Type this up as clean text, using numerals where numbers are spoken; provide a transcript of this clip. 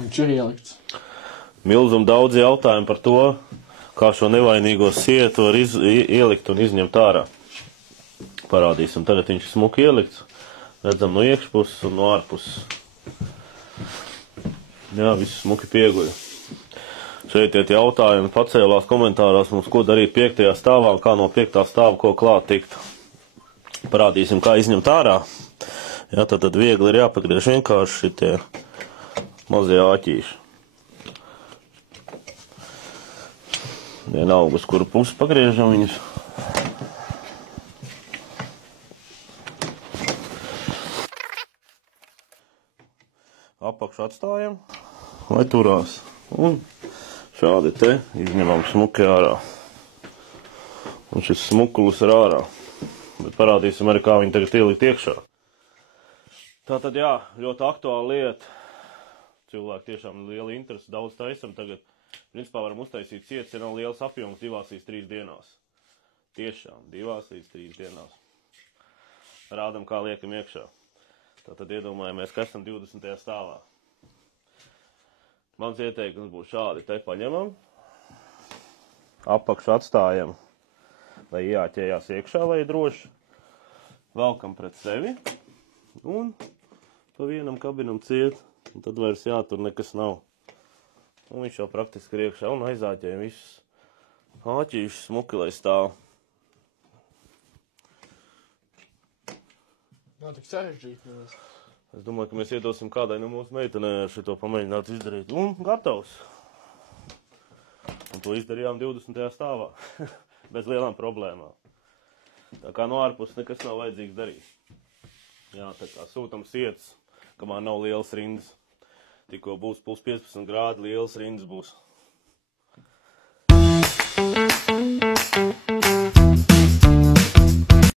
Viņš ir ielikts. Milzum daudz jautājumu par to, kā šo nevainīgo sietu var ielikt un izņemt ārā. Parādīsim, tagad viņš ir smuki ielikts. Redzam no iekšpuses un no ārpuses. Jā, viss smuki pieguļ. Šeit iet jautājumi pacēlās komentārās mums, ko darīt 5. stāvā, kā no 5. stāva, ko klāt tikt. Parādīsim, kā izņemt ārā. Jā, tad viegli ir jāpagriež vienkārši šitie mazie āķīši. Vienalga, uz kuru pusi pagriežam viņus. Apakšu atstājam, lai turās. Un šādi te izņemam smuki ārā. Un šis smukulis ir ārā. Bet parādīsim arī, kā viņi tagad ielikt iekšā. Tātad jā, ļoti aktuāla lieta. Cilvēki tiešām liela interesi, daudz taisam tagad. Principā varam uztaisīt sietas, ja nav liels apjoms 2–3 dienās. Tiešām 2–3 dienās. Rādam, kā liekam iekšā. Tātad iedomājamies, ka esam 20. stāvā. Mans ieteikums būs šādi. Te paņemam, apakšu atstājam, lai jāķējās iekšā, lai droši. Velkam pret sevi un pa vienam kabinam ciet. Un tad vairs jātur nekas nav. Un viņš jau praktiski ir iekšā un aizāķējam visus āķīšus smuki, lai stāv. Nav tik sarežģīti. Es domāju, ka mēs iedosim kādai no mūsu meitenei ar šito pamēģināt izdarīt. Un gatavs. Un to izdarījām 20. stāvā. Bez lielām problēmām. Tā kā no ārpuses nekas nav vajadzīgs darīt. Jā, tā kā sūtam sietas, kamēr nav lielas rindas. Tikko būs +15 grādi, lielas rindas būs.